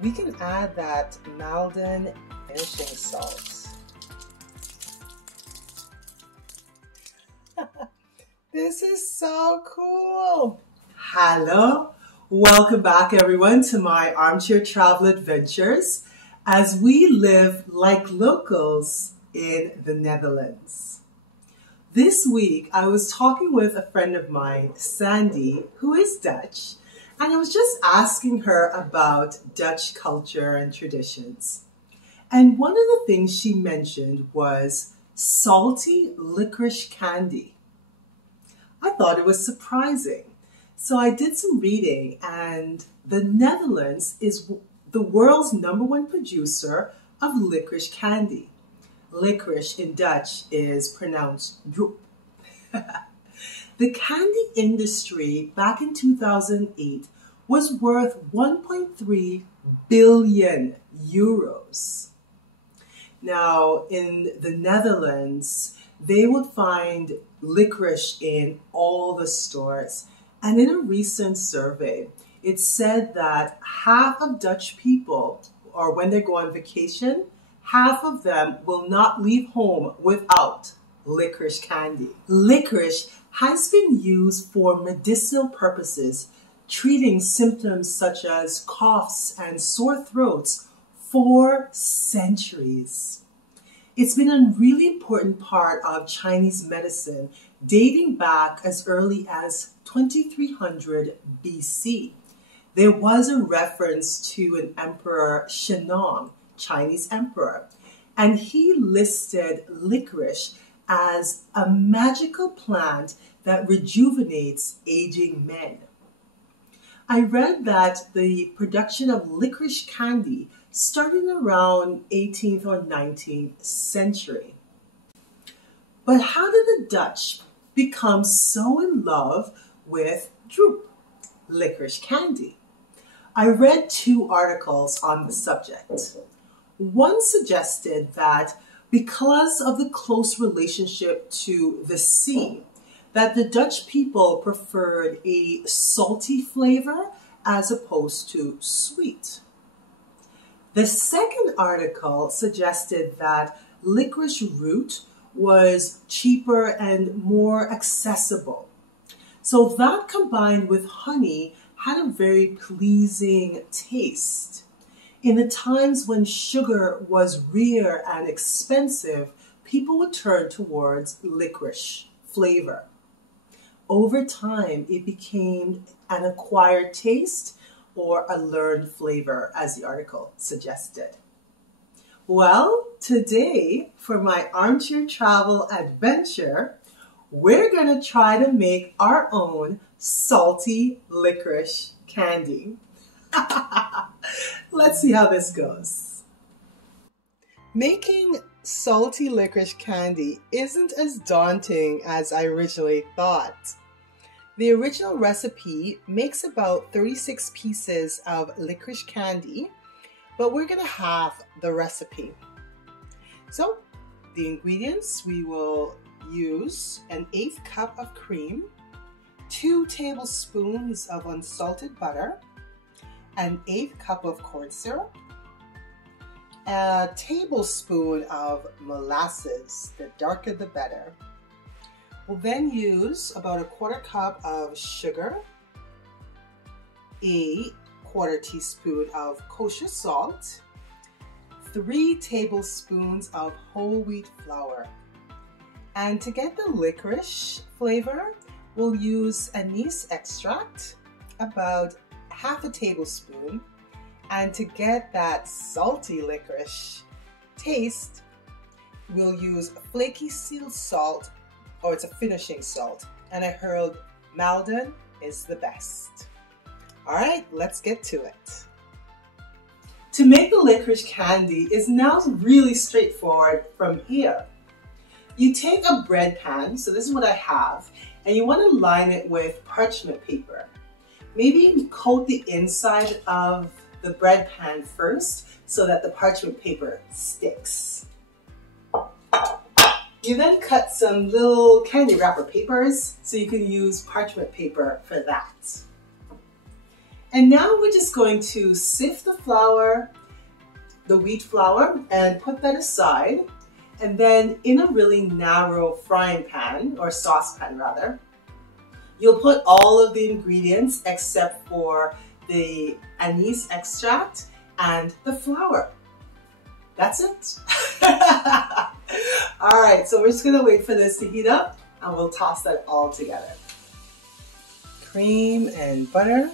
we can add that Maldon finishing salt. This is so cool. Hello, welcome back everyone to my armchair travel adventures as we live like locals in the Netherlands. This week I was talking with a friend of mine, Sandy, who is Dutch, and I was just asking her about Dutch culture and traditions. And one of the things she mentioned was salty licorice candy. I thought it was surprising. So I did some reading, and the Netherlands is the world's #1 producer of licorice candy. Licorice in Dutch is pronounced droep. The candy industry back in 2008 was worth 1.3 billion euros. Now, in the Netherlands, they would find licorice in all the stores. And in a recent survey, it said that half of Dutch people, or when they go on vacation, half of them will not leave home without licorice candy. Licorice has been used for medicinal purposes, treating symptoms such as coughs and sore throats for centuries. It's been a really important part of Chinese medicine dating back as early as 2300 BC. There was a reference to an emperor, Shennong, Chinese emperor, and he listed licorice as a magical plant that rejuvenates aging men. I read that the production of licorice candy started around 18th or 19th century. But how did the Dutch become so in love with droep, licorice candy? I read 2 articles on the subject. One suggested that because of the close relationship to the sea, that the Dutch people preferred a salty flavor as opposed to sweet. The second article suggested that licorice root was cheaper and more accessible. So that combined with honey had a very pleasing taste. In the times when sugar was rare and expensive, people would turn towards licorice flavor. Over time, it became an acquired taste or a learned flavor, as the article suggested. Well, today, for my armchair travel adventure, we're going to try to make our own salty licorice candy. Let's see how this goes. Making salty licorice candy isn't as daunting as I originally thought. The original recipe makes about 36 pieces of licorice candy, but we're going to halve the recipe. So, the ingredients, we will use an 1/8 cup of cream, 2 tablespoons of unsalted butter, an 1/8 cup of corn syrup, a tablespoon of molasses, the darker the better. We'll then use about 1/4 cup of sugar, a 1/4 teaspoon of kosher salt, 3 tablespoons of whole wheat flour. And to get the licorice flavor, we'll use anise extract, about 1/2 tablespoon. And to get that salty licorice taste, we'll use flaky sea salt, or it's a finishing salt. And I heard Maldon is the best. All right, let's get to it. To make the licorice candy is now really straightforward from here. You take a bread pan, so this is what I have, and you want to line it with parchment paper. Maybe coat the inside of the bread pan first so that the parchment paper sticks. You then cut some little candy wrapper papers so you can use parchment paper for that. And now we're just going to sift the flour, the wheat flour, and put that aside. And then in a really narrow frying pan, or saucepan rather, you'll put all of the ingredients except for the anise extract and the flour. That's it. All right, so we're just gonna wait for this to heat up and we'll toss that all together. Cream and butter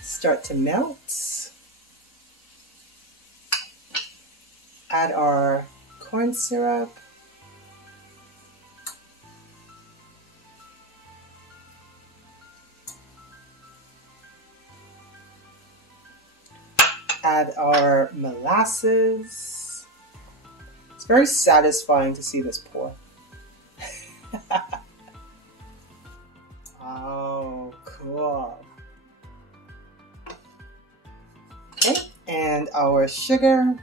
start to melt. Add our corn syrup. Add our molasses. It's very satisfying to see this pour. Oh, cool. Okay, and our sugar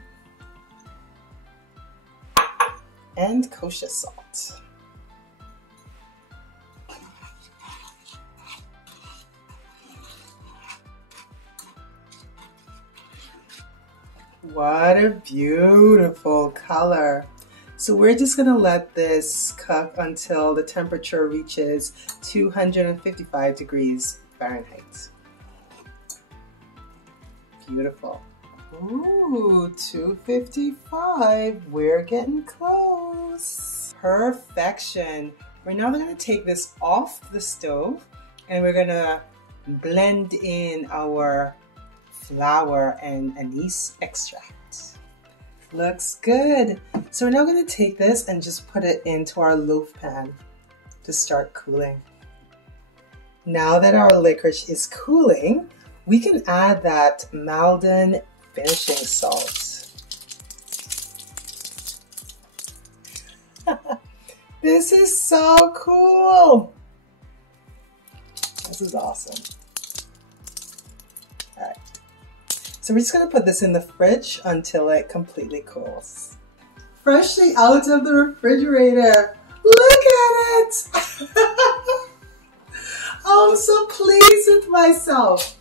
and kosher salt. What a beautiful color. So we're just gonna let this cook until the temperature reaches 255 degrees Fahrenheit. Beautiful. Ooh, 255, we're getting close. Perfection. We're now gonna take this off the stove and we're gonna blend in our flour and anise extract. Looks good. So we're now going to take this and just put it into our loaf pan to start cooling. Now that our licorice is cooling, we can add that Maldon finishing salt. This is so cool. This is awesome. All right. So we're just going to put this in the fridge until it completely cools. Freshly out of the refrigerator. Look at it! I'm so pleased with myself.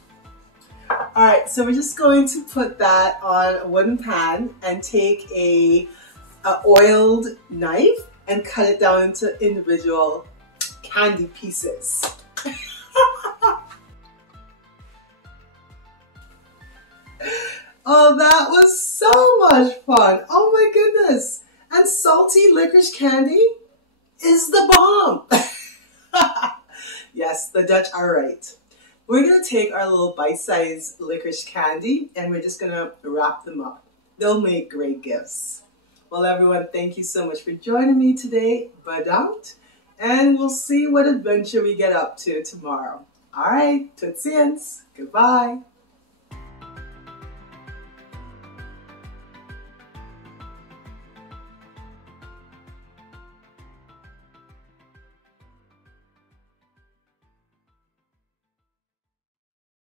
Alright, so we're just going to put that on a wooden pan and take a oiled knife and cut it down into individual candy pieces. Oh, that was so much fun. Oh my goodness. And salty licorice candy is the bomb. Yes, the Dutch are right. We're going to take our little bite-sized licorice candy and we're just going to wrap them up. They'll make great gifts. Well, everyone, thank you so much for joining me today. Bedankt. And we'll see what adventure we get up to tomorrow. All right, tot ziens. Goodbye.